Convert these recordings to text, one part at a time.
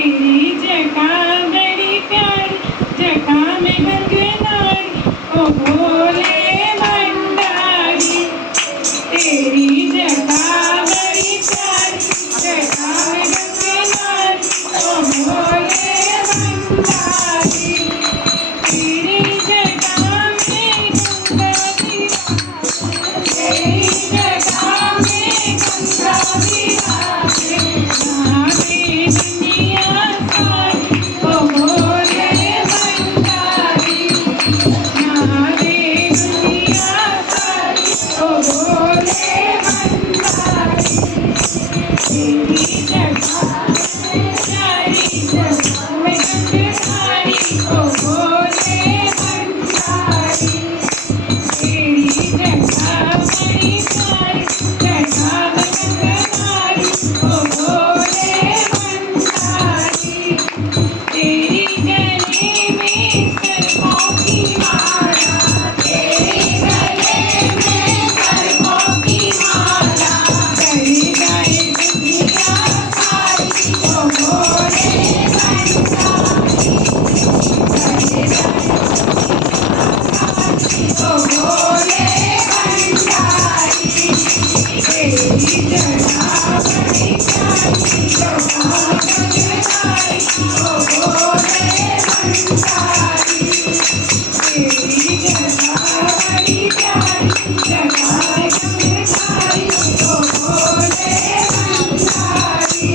तेरी जगह बड़ी प्यारी, जगह में गंगनारी, ओ भोले भंडारी। तेरी जगह बड़ी प्यारी, जगह में गंगनारी, ओ भोले भंडारी। तेरी जगह में गंगा विराजे, तेरी जगह में गंगा विराजे, नहावे दुनिया सारी, ओ भोले भंडारी। नहावे दुनिया सारी, ओ भोले भंडारी। तेरी जगह प्यारी, जगह में गंगनारी, ओ भोले भंडारी। तेरी जगह बड़ी प्यारी, जगह में गंगनारी, ओ भोले भंडारी। तेरी गले में सर्पों की माला, तेरे गले में सर्पों की माला, गले गाए दुनिया सारी, ओ भोले भंडारी। गले गाए ओ भोले भंडारी। तेरी जगह बड़ी प्यारी, जगह गंगनारी, ओ भोले भंडारी। तेरी जगह बड़ी प्यारी, जगह गंगनारी, ओ भोले भंडारी।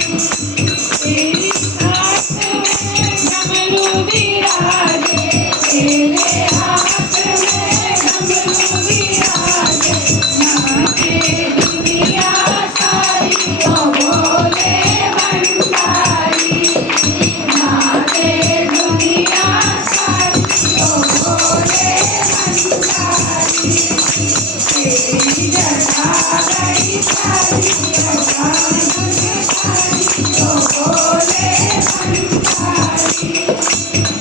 तेरी हाथ में डमरू विराजे, तेरे हाथ में डमरू विराजे, नाचे दुनिया सारी, ओ भोले भंडारी। नाचे दुनिया सारी, ओ भोले भंडारी। तेरी जगह बड़ी प्यारी, जगह गंगनारी, ओ भोले भंडारी।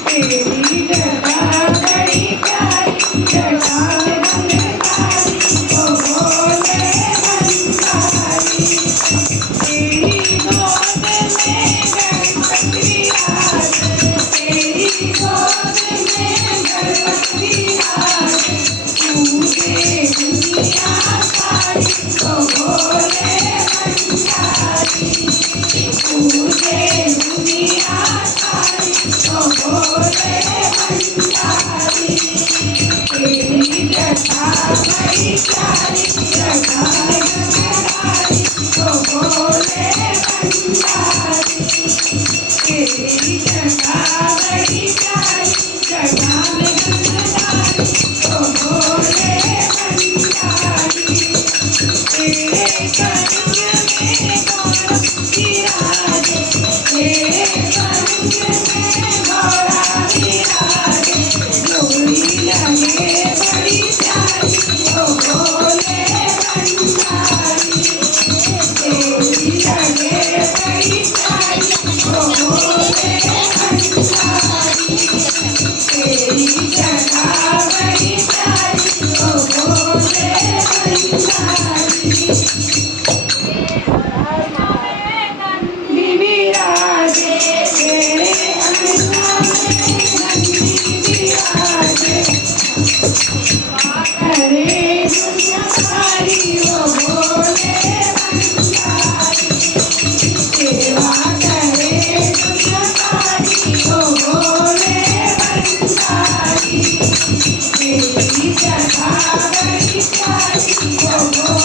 तेरी जगह बड़ी प्यारी, जगह गंगनारी, ओ भोले भंडारी। तेरी गोद में गणपति विराजे, तेरी गोद में गणपति विराजे, पूजे दुनिया सारी, ओ भोले भंडारी। पूजे दुनिया सारी, ओ भोले भंडारी। तेरी जगह बड़ी प्यारी, जगह गंगनारी, ओ भोले भंडारी। तेरी जगह बड़ी प्यारी, जगह गंगनारी, ओ भोले भंडारी। तेरे संग में गौरा विराजे, तेरे संग में गौरा विराजे, डोली लगे बड़ी प्यारी, ओ भोले भंडारी। तेरी लगे बड़ी प्यारी, ओ भोले भंडारी। तेरी जगह बड़ी प्यारी, ओ भोले भंडारी। नंदी विराजे, तेरे अंगना में नंदी विराजे, करे दुनिया सारी, ओ भोले भंडारी। सेवा करे दुनिया सारी, ओ भोले भंडारी। तेरी जगह बड़ी प्यारी, ओ भोले